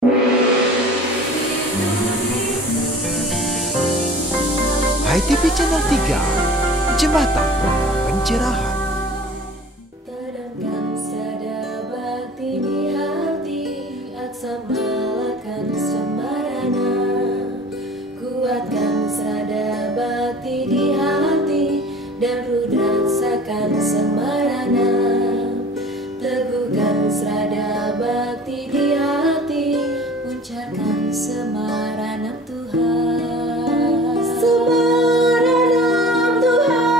HiTV Channel 3, Jembatan Pencerahan. Tenangkan sada bakti di hati, aksamakan semarana. Kuatkan sada bakti di hati, dan rudraksakan semarana. Teguhkan sada bakti di hati, puncakkan semaranam Tuhan. Semaranam Tuhan.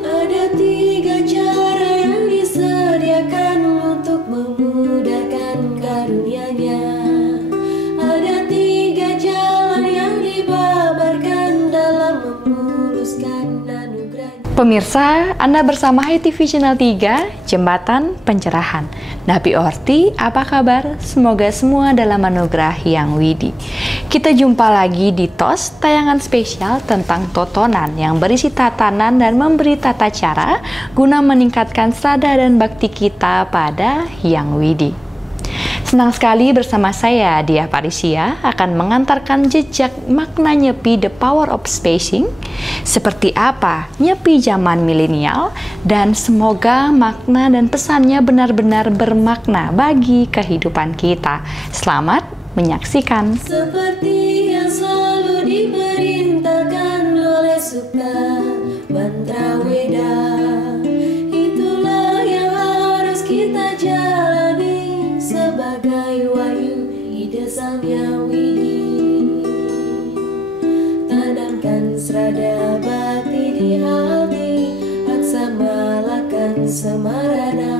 Ada 3 cara yang disediakan untuk memudahkan karunia-Nya. Ada 3 jalan yang dibabarkan dalam memuluskan anugerah. Pemirsa, Anda bersama HiTV Channel 3, Jembatan Pencerahan. Nabi Orti, apa kabar? Semoga semua dalam anugerah yang widi. Kita jumpa lagi di TOS, tayangan spesial tentang totonan yang berisi tatanan dan memberi tata cara guna meningkatkan strada dan bakti kita pada Hyang Widi. Senang sekali bersama saya, Diah Parisia, akan mengantarkan jejak makna nyepi The Power of Spacing, seperti apa nyepi zaman milenial, dan semoga makna dan pesannya benar-benar bermakna bagi kehidupan kita. Selamat menyaksikan. Seperti yang selalu diperintahkan oleh Sukta Mantraweda, itulah yang harus kita jalani sebagai wahyu ide Sang Hyang Widi. Tanamkan strada bakti di hati, aksamakan semarana.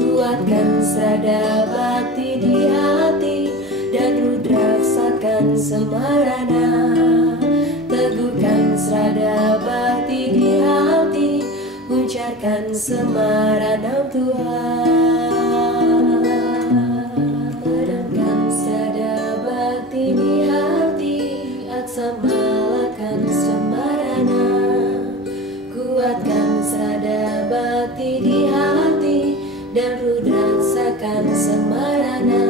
Kuatkan strada bakti di hati, dan rudraksakan semarana. Teguhkan strada bakti di hati, puncakkan semaranam Tuhan. Tanamkan strada bakti di hati, aksamakan semarana. Kuatkan strada bakti di hati, dan rudraksakan semarana.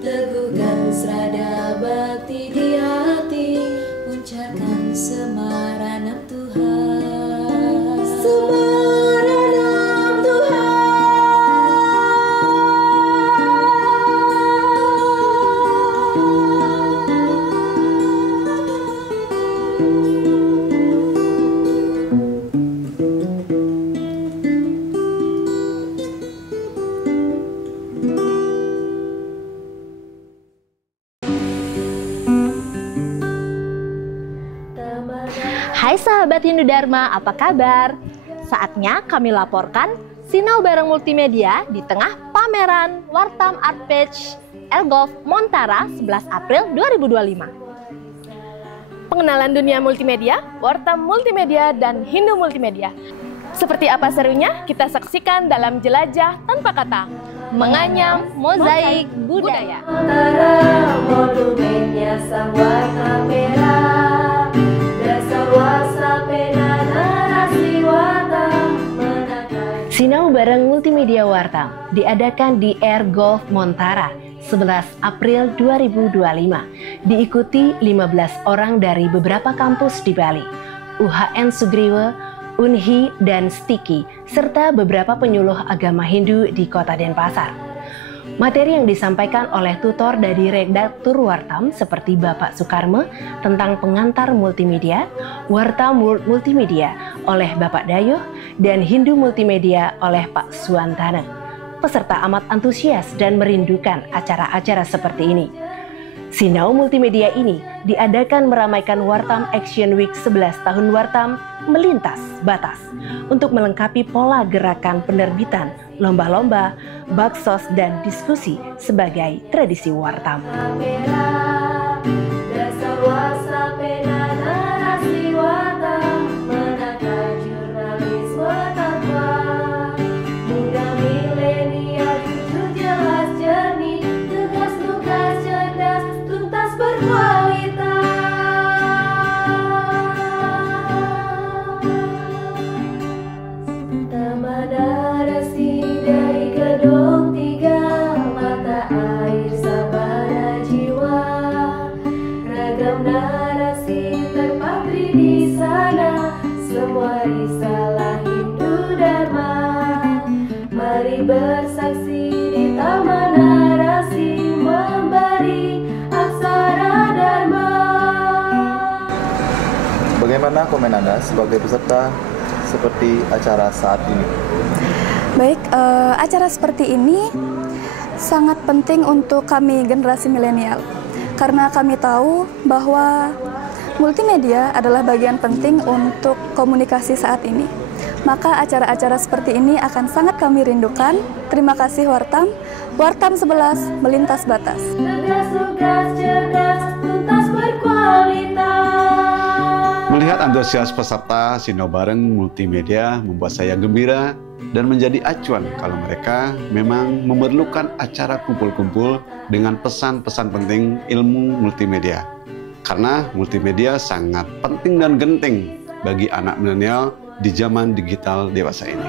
Teguhkan strada bakti di hati, puncakkan semaranam Tuhan. Semaranam Tuhan. Hai sahabat Hindu Dharma, apa kabar? Saatnya kami laporkan Sinau Bareng Multimedia di tengah pameran Wartam Art Page Elgolf Montara 11 April 2025. Pengenalan dunia multimedia, Wartam Multimedia, dan Hindu Multimedia. Seperti apa serunya? Kita saksikan dalam Jelajah Tanpa Kata, Menganyam Mozaik Budaya. Montara, monumennya sang warna merah, dasar wasa pena narasi Wartam menata. Sinau Bareng Multimedia Wartam diadakan di Air Golf Montara 11 April 2025, diikuti 15 orang dari beberapa kampus di Bali, UHN Sugriwa, Unhi, dan Stiki, serta beberapa penyuluh agama Hindu di kota Denpasar. Materi yang disampaikan oleh tutor dari redaktur Wartam seperti Bapak Sukarme tentang pengantar multimedia, Wartam World Multimedia oleh Bapak Dayo, dan Hindu Multimedia oleh Pak Suantana. Peserta amat antusias dan merindukan acara-acara seperti ini. Sinau Multimedia ini diadakan meramaikan Wartam Action Week 11 tahun Wartam melintas batas untuk melengkapi pola gerakan penerbitan, lomba-lomba, baksos, dan diskusi sebagai tradisi Wartam. di sana, semua risalah Hindu Dharma. Mari bersaksi di taman narasi, memberi aksara Dharma. Bagaimana komen Anda sebagai peserta seperti acara saat ini? Baik, acara seperti ini sangat penting untuk kami generasi milenial. Karena kami tahu bahwa multimedia adalah bagian penting untuk komunikasi saat ini. Maka acara-acara seperti ini akan sangat kami rindukan. Terima kasih Wartam. Wartam 11 melintas batas. Tugas-tugas cerdas, tuntas berkualitas. Melihat antusias peserta Sino Bareng Multimedia membuat saya gembira dan menjadi acuan kalau mereka memang memerlukan acara kumpul-kumpul dengan pesan-pesan penting ilmu multimedia. Karena multimedia sangat penting dan genting bagi anak milenial di zaman digital dewasa ini.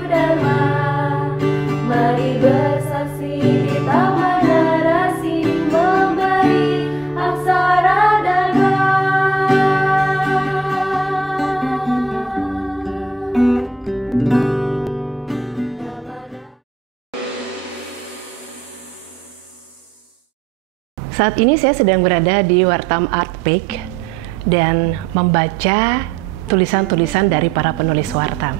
Mari bersaksi di taman narasi, memberi aksara Dharma. Saat ini saya sedang berada di Wartam Art Peak dan membaca tulisan-tulisan dari para penulis Wartam.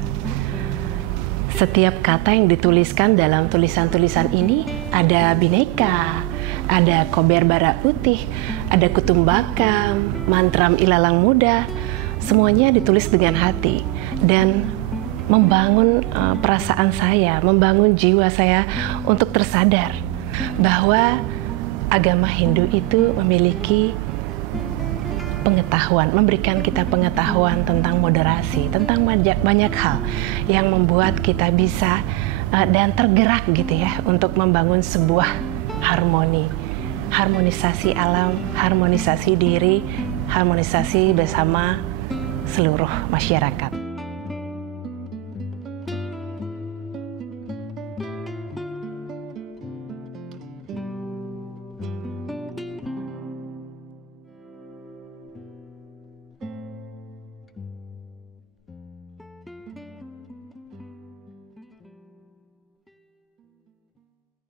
Setiap kata yang dituliskan dalam tulisan-tulisan ini ada bineka, ada kober barak putih, ada kutumbakam, mantram ilalang muda, semuanya ditulis dengan hati dan membangun perasaan saya, membangun jiwa saya untuk tersadar bahwa agama Hindu itu memiliki pengetahuan, memberikan kita pengetahuan tentang moderasi, tentang banyak hal yang membuat kita bisa dan tergerak gitu ya untuk membangun sebuah harmoni, harmonisasi alam, harmonisasi diri, harmonisasi bersama seluruh masyarakat.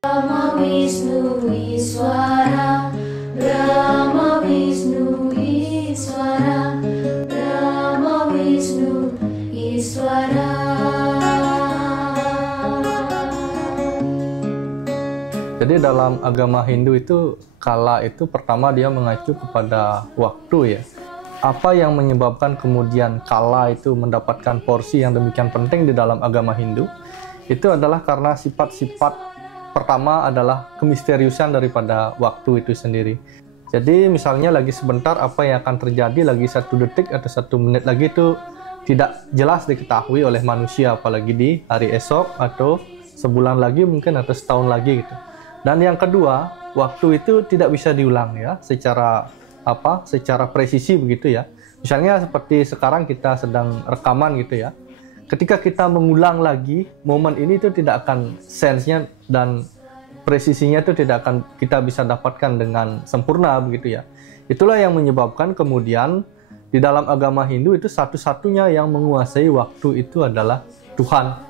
Brahma Wisnu Iswara, Brahma Wisnu Iswara, Brahma Wisnu Iswara. Jadi dalam agama Hindu itu kala itu pertama dia mengacu kepada waktu ya. Apa yang menyebabkan kemudian kala itu mendapatkan porsi yang demikian penting di dalam agama Hindu? Itu adalah karena sifat-sifat pertama adalah kemisteriusan daripada waktu itu sendiri. Jadi misalnya lagi sebentar apa yang akan terjadi lagi 1 detik atau 1 menit lagi itu tidak jelas diketahui oleh manusia, apalagi di hari esok atau sebulan lagi mungkin atau setahun lagi gitu. Dan yang kedua, waktu itu tidak bisa diulang ya secara presisi begitu ya. Misalnya seperti sekarang kita sedang rekaman gitu ya. Ketika kita mengulang lagi, momen ini itu tidak akan sense-nya dan presisinya itu tidak akan kita bisa dapatkan dengan sempurna begitu ya. Itulah yang menyebabkan kemudian di dalam agama Hindu itu satu-satunya yang menguasai waktu itu adalah Tuhan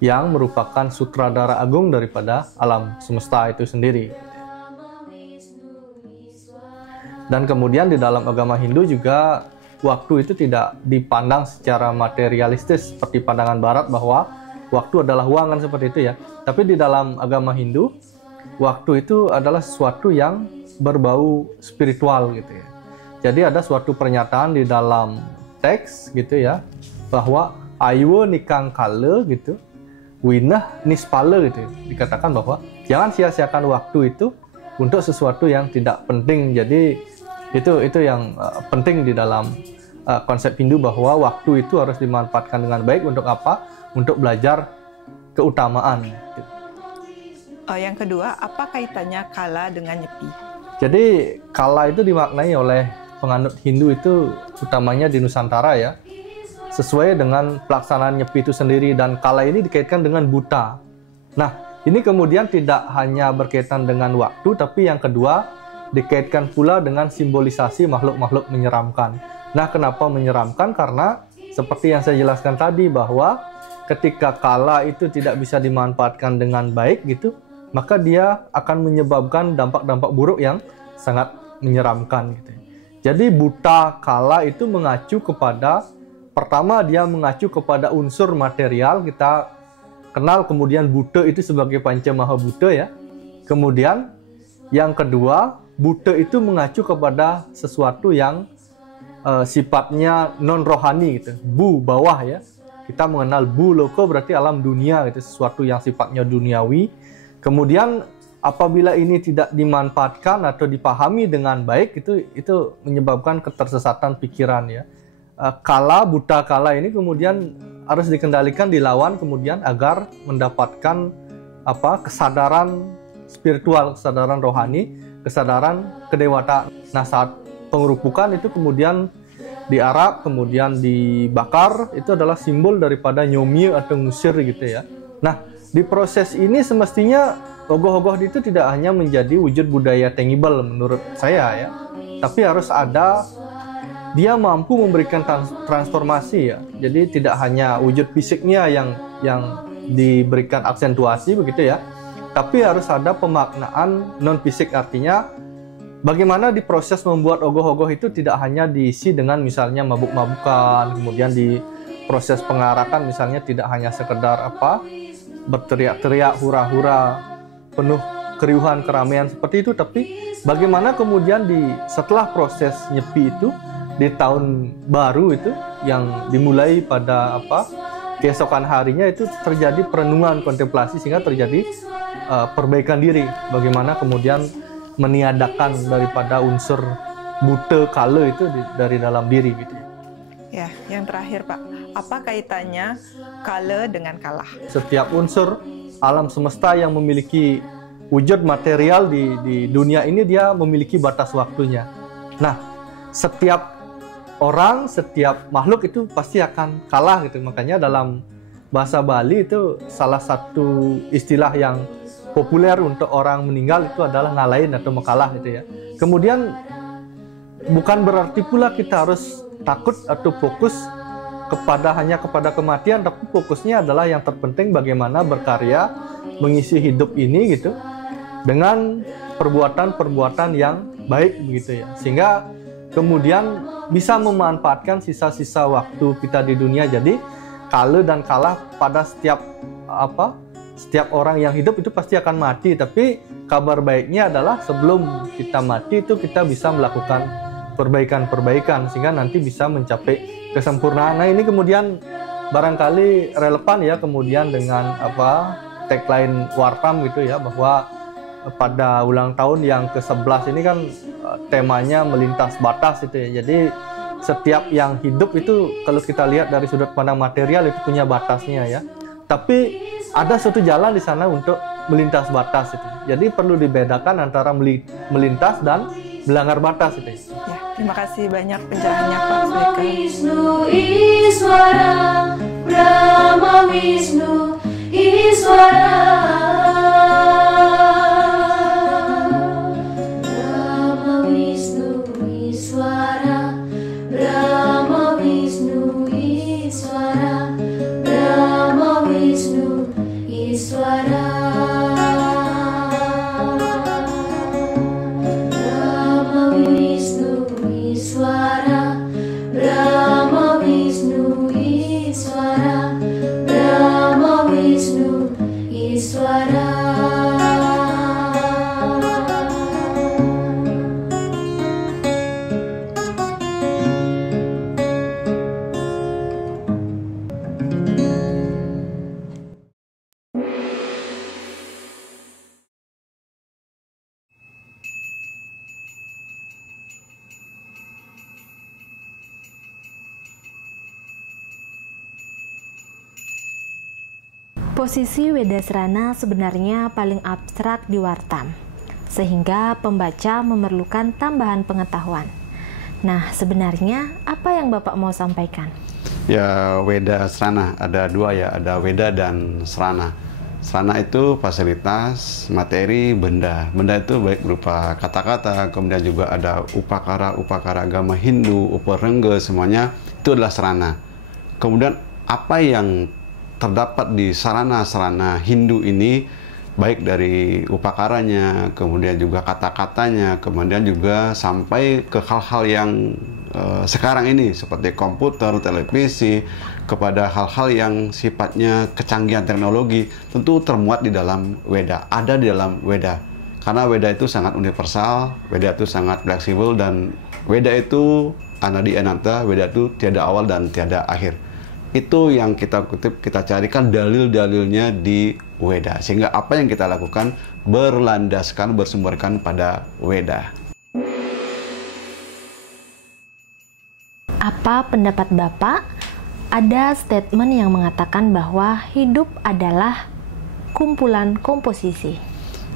yang merupakan sutradara agung daripada alam semesta itu sendiri. Dan kemudian di dalam agama Hindu juga waktu itu tidak dipandang secara materialistis seperti pandangan barat bahwa waktu adalah uang kan seperti itu ya. Tapi di dalam agama Hindu, waktu itu adalah sesuatu yang berbau spiritual gitu ya. Jadi ada suatu pernyataan di dalam teks gitu ya, bahwa aywo nikang kala gitu, winah nispala gitu ya. Dikatakan bahwa jangan sia-siakan waktu itu untuk sesuatu yang tidak penting. Jadi itu yang penting di dalam konsep Hindu, bahwa waktu itu harus dimanfaatkan dengan baik untuk apa? Untuk belajar keutamaan. Yang kedua, apa kaitannya kala dengan nyepi? Jadi kala itu dimaknai oleh penganut Hindu itu utamanya di Nusantara ya, sesuai dengan pelaksanaan nyepi itu sendiri, dan kala ini dikaitkan dengan buta. Nah, ini kemudian tidak hanya berkaitan dengan waktu, tapi yang kedua dikaitkan pula dengan simbolisasi makhluk-makhluk menyeramkan. Nah, kenapa menyeramkan? Karena seperti yang saya jelaskan tadi, bahwa ketika kala itu tidak bisa dimanfaatkan dengan baik gitu, maka dia akan menyebabkan dampak-dampak buruk yang sangat menyeramkan gitu. Jadi buta kala itu mengacu kepada, pertama dia mengacu kepada unsur material, kita kenal kemudian buta itu sebagai panca maha buta ya. Kemudian yang kedua, buta itu mengacu kepada sesuatu yang sifatnya non rohani gitu, bu bawah ya. Kita mengenal bu loko berarti alam dunia gitu, sesuatu yang sifatnya duniawi. Kemudian apabila ini tidak dimanfaatkan atau dipahami dengan baik, itu menyebabkan ketersesatan pikiran ya. Kala, buta kala ini kemudian harus dikendalikan, dilawan kemudian agar mendapatkan kesadaran spiritual, kesadaran rohani, kesadaran kedewatan. Nah, saat pengerupukan itu kemudian diarak, kemudian dibakar, itu adalah simbol daripada nyomie atau ngusir gitu ya. Nah, di proses ini semestinya ogoh-ogoh itu tidak hanya menjadi wujud budaya tangible menurut saya ya, tapi harus ada, dia mampu memberikan transformasi ya. Jadi tidak hanya wujud fisiknya yang diberikan aksentuasi begitu ya, tapi harus ada pemaknaan non fisik, artinya bagaimana di proses membuat ogoh-ogoh itu tidak hanya diisi dengan misalnya mabuk-mabukan, kemudian di proses pengarakan misalnya tidak hanya sekedar berteriak-teriak hura-hura penuh keriuhan keramaian seperti itu, tapi bagaimana kemudian setelah proses nyepi itu di tahun baru itu yang dimulai pada keesokan harinya itu terjadi perenungan kontemplasi sehingga terjadi perbaikan diri, bagaimana kemudian meniadakan daripada unsur buta kala itu dari dalam diri gitu. Ya, yang terakhir Pak, apa kaitannya kala dengan kalah? Setiap unsur alam semesta yang memiliki wujud material di dunia ini dia memiliki batas waktunya. Nah, setiap orang, setiap makhluk itu pasti akan kalah gitu. Makanya dalam bahasa Bali itu salah satu istilah yang populer untuk orang meninggal itu adalah ngalahin atau mekalah gitu ya. Kemudian bukan berarti pula kita harus takut atau fokus hanya kepada kematian, tapi fokusnya adalah yang terpenting bagaimana berkarya mengisi hidup ini gitu dengan perbuatan-perbuatan yang baik begitu ya, sehingga kemudian bisa memanfaatkan sisa-sisa waktu kita di dunia. Jadi kala dan kalah pada setiap orang yang hidup itu pasti akan mati, tapi kabar baiknya adalah sebelum kita mati itu kita bisa melakukan perbaikan-perbaikan sehingga nanti bisa mencapai kesempurnaan. Nah, ini kemudian barangkali relevan ya kemudian dengan tagline Wartam gitu ya, bahwa pada ulang tahun yang ke-11 ini kan temanya melintas batas itu ya. Jadi setiap yang hidup itu kalau kita lihat dari sudut pandang material itu punya batasnya ya. Tapi ada suatu jalan di sana untuk melintas batas itu. Jadi perlu dibedakan antara melintas dan melanggar batas itu. Ya, terima kasih banyak pencerahannya Pak Sweka. Wisnu Iswara, Brahma Wisnu Iswara. Brahma Wisnu Iswara, Brahma Wisnu Iswara, Brahma Wisnu Iswara. Brahma Wisnu Iswara, Brahma Wisnu Iswara, Brahma Wisnu Iswara. Posisi Wedasrana sebenarnya paling abstrak di Wartam, sehingga pembaca memerlukan tambahan pengetahuan. Nah, sebenarnya apa yang Bapak mau sampaikan? Ya, Weda Srana ada dua ya, ada Weda dan Srana. Sarana itu fasilitas, materi, benda. Benda itu baik berupa kata-kata, kemudian juga ada upakara agama Hindu, uparengga, semuanya itu adalah sarana. Kemudian apa yang terdapat di sarana-sarana Hindu ini, baik dari upakaranya, kemudian juga kata-katanya, kemudian juga sampai ke hal-hal yang sekarang ini seperti komputer, televisi, kepada hal-hal yang sifatnya kecanggihan teknologi, tentu termuat di dalam Weda, ada di dalam Weda. Karena Weda itu sangat universal, Weda itu sangat fleksibel, dan Weda itu anadi ananta, Weda itu tiada awal dan tiada akhir. Itu yang kita kutip, kita carikan dalil-dalilnya di Weda. Sehingga apa yang kita lakukan berlandaskan, bersumberkan pada Weda. Apa pendapat Bapak? Ada statement yang mengatakan bahwa hidup adalah kumpulan komposisi.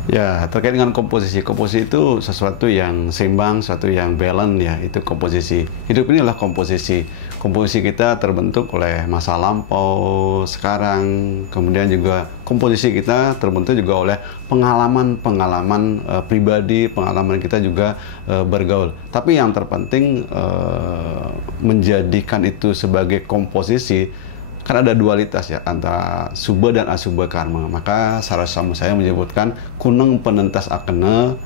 Ya, terkait dengan komposisi. Komposisi itu sesuatu yang seimbang, sesuatu yang balance ya, itu komposisi. Hidup ini adalah komposisi. Komposisi kita terbentuk oleh masa lampau, sekarang, kemudian juga komposisi kita terbentuk juga oleh pengalaman-pengalaman pribadi, pengalaman kita juga bergaul. Tapi yang terpenting menjadikan itu sebagai komposisi, kan ada dualitas ya antara subha dan asubha karma. Maka Sarasamu saya menyebutkan kuneng penentas akene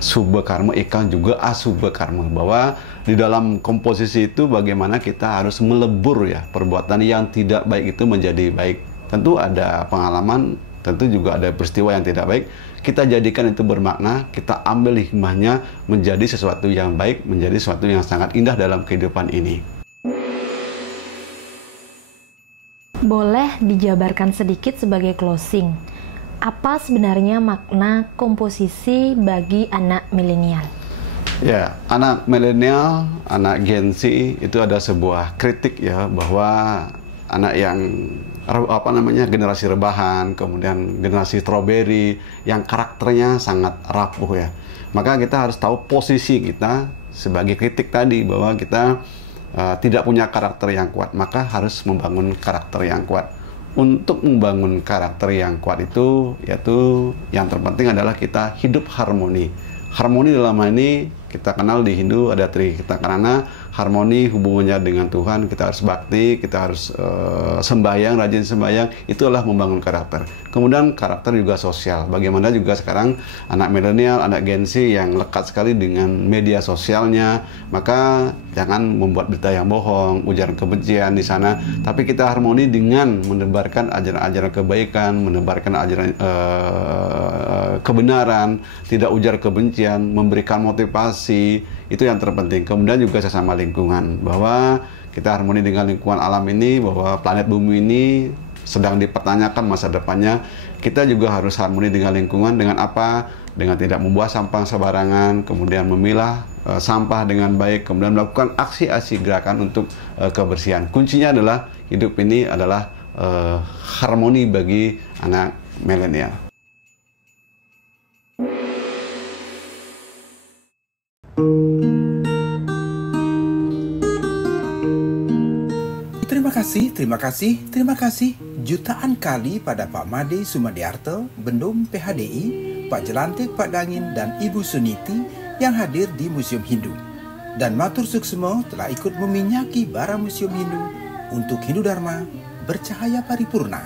subha karma ikan juga asubha karma, bahwa di dalam komposisi itu bagaimana kita harus melebur ya perbuatan yang tidak baik itu menjadi baik. Tentu ada pengalaman, tentu juga ada peristiwa yang tidak baik. Kita jadikan itu bermakna, kita ambil hikmahnya menjadi sesuatu yang baik, menjadi sesuatu yang sangat indah dalam kehidupan ini. Boleh dijabarkan sedikit sebagai closing, apa sebenarnya makna komposisi bagi anak milenial? Ya, anak milenial, anak Gen Z itu ada sebuah kritik ya, bahwa anak yang generasi rebahan, kemudian generasi strawberry yang karakternya sangat rapuh ya. Maka kita harus tahu posisi kita sebagai kritik tadi, bahwa kita tidak punya karakter yang kuat, maka harus membangun karakter yang kuat. Untuk membangun karakter yang kuat itu, yaitu yang terpenting adalah kita hidup harmoni. Harmoni dalam hal ini kita kenal di Hindu ada Trihita Karana, harmoni hubungannya dengan Tuhan, kita harus bakti, kita harus sembahyang, rajin sembahyang, itulah membangun karakter. Kemudian karakter juga sosial, bagaimana juga sekarang anak milenial, anak Gen Z yang lekat sekali dengan media sosialnya, maka jangan membuat berita yang bohong, ujaran kebencian di sana, tapi kita harmoni dengan menebarkan ajaran-ajaran kebaikan, menebarkan ajaran kebenaran, tidak ujar kebencian, memberikan motivasi, itu yang terpenting. Kemudian juga sesama lingkungan, bahwa kita harmoni dengan lingkungan alam ini, bahwa planet bumi ini sedang dipertanyakan masa depannya. Kita juga harus harmoni dengan lingkungan, dengan apa? Dengan tidak membuang sampah sembarangan, kemudian memilah sampah dengan baik, kemudian melakukan aksi-aksi gerakan untuk kebersihan. Kuncinya adalah hidup ini adalah harmoni bagi anak milenial. Terima kasih jutaan kali pada Pak Made Sumadiarto, Bendum PHDI, Pak Jelantik Pak Dangin, dan Ibu Suniti yang hadir di Museum Hindu. Dan matur suksmo telah ikut meminyaki bara Museum Hindu untuk Hindu Dharma bercahaya paripurna.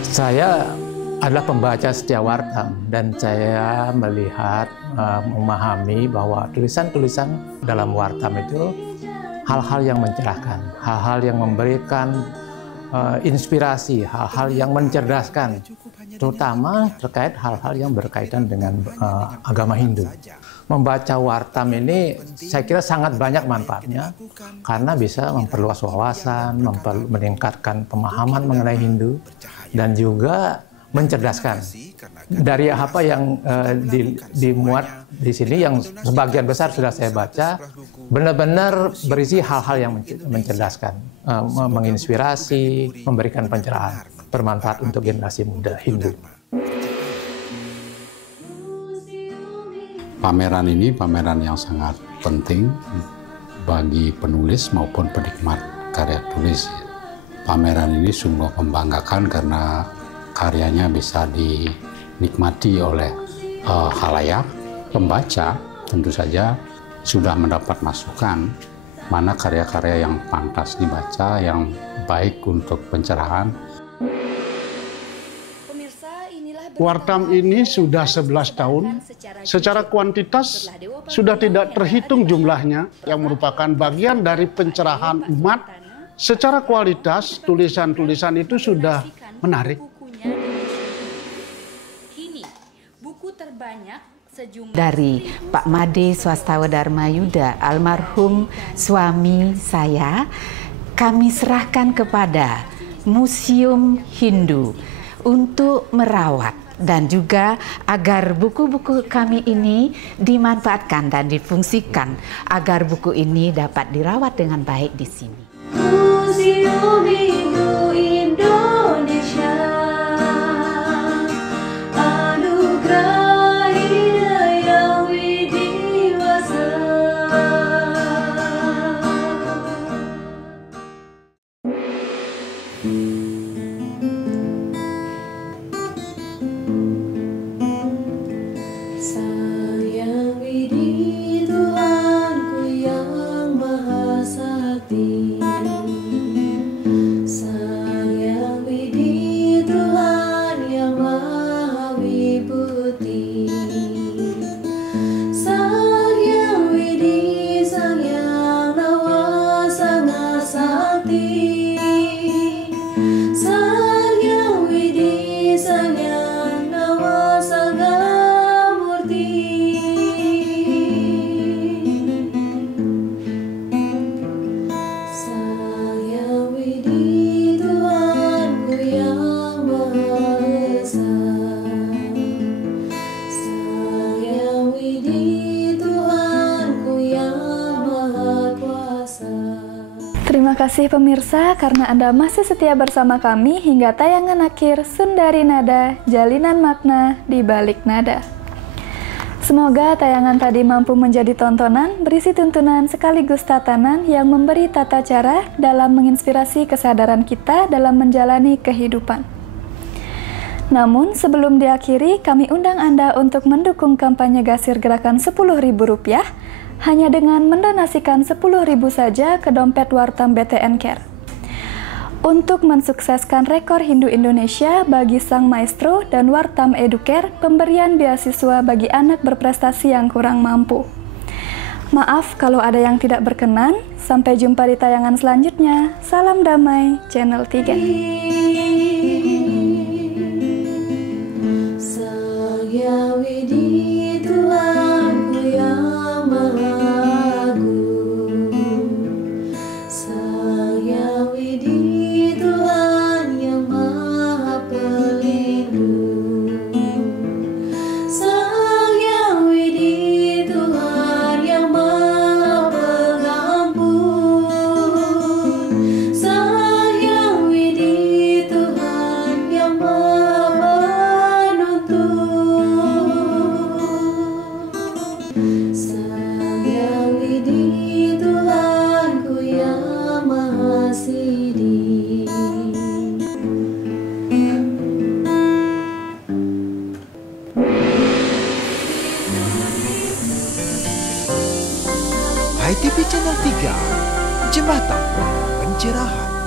Saya adalah pembaca setia Wartam, dan saya melihat, memahami bahwa tulisan-tulisan dalam Wartam itu hal-hal yang mencerahkan, hal-hal yang memberikan inspirasi, hal-hal yang mencerdaskan, terutama terkait hal-hal yang berkaitan dengan agama Hindu. Membaca Wartam ini saya kira sangat banyak manfaatnya, karena bisa memperluas wawasan, meningkatkan pemahaman mengenai Hindu, dan juga mencerdaskan. Dari apa yang dimuat di sini, yang sebagian besar sudah saya baca, benar-benar berisi hal-hal yang mencerdaskan, menginspirasi, memberikan pencerahan, bermanfaat untuk generasi muda Hindu. Pameran ini pameran yang sangat penting bagi penulis maupun penikmat karya tulis. pameran ini sungguh membanggakan karena karyanya bisa dinikmati oleh khalayak. Pembaca tentu saja sudah mendapat masukan mana karya-karya yang pantas dibaca, yang baik untuk pencerahan. Wartam ini sudah 11 tahun. Secara kuantitas sudah tidak terhitung jumlahnya, yang merupakan bagian dari pencerahan umat. Secara kualitas, tulisan-tulisan itu sudah menarik. Kini, buku terbanyak dari Pak Made Swastawadharma Yuda, almarhum suami saya, kami serahkan kepada Museum Hindu untuk merawat dan juga agar buku-buku kami ini dimanfaatkan dan difungsikan agar buku ini dapat dirawat dengan baik di sini. Museum Hindu Indonesia, Terima kasih pemirsa karena Anda masih setia bersama kami hingga tayangan akhir Sundari Nada, Jalinan Makna di Balik Nada. Semoga tayangan tadi mampu menjadi tontonan, berisi tuntunan sekaligus tatanan yang memberi tata cara dalam menginspirasi kesadaran kita dalam menjalani kehidupan. Namun sebelum diakhiri, kami undang Anda untuk mendukung kampanye Gasir Gerakan Rp10.000 hanya dengan mendonasikan Rp10.000 saja ke dompet Wartam BTN Care. Untuk mensukseskan rekor Hindu Indonesia bagi Sang Maestro dan Wartam Educare, pemberian beasiswa bagi anak berprestasi yang kurang mampu. Maaf kalau ada yang tidak berkenan, sampai jumpa di tayangan selanjutnya. Salam damai, Channel 3. Sang Widi Tuhanku yang Maha Agung, Sang Widi Tuhan yang Maha Pelindung, Sang Widi Tuhan yang Maha Pengampun, Sang Widi Tuhan yang Maha ITV Channel 3, Jembatan Pencerahan.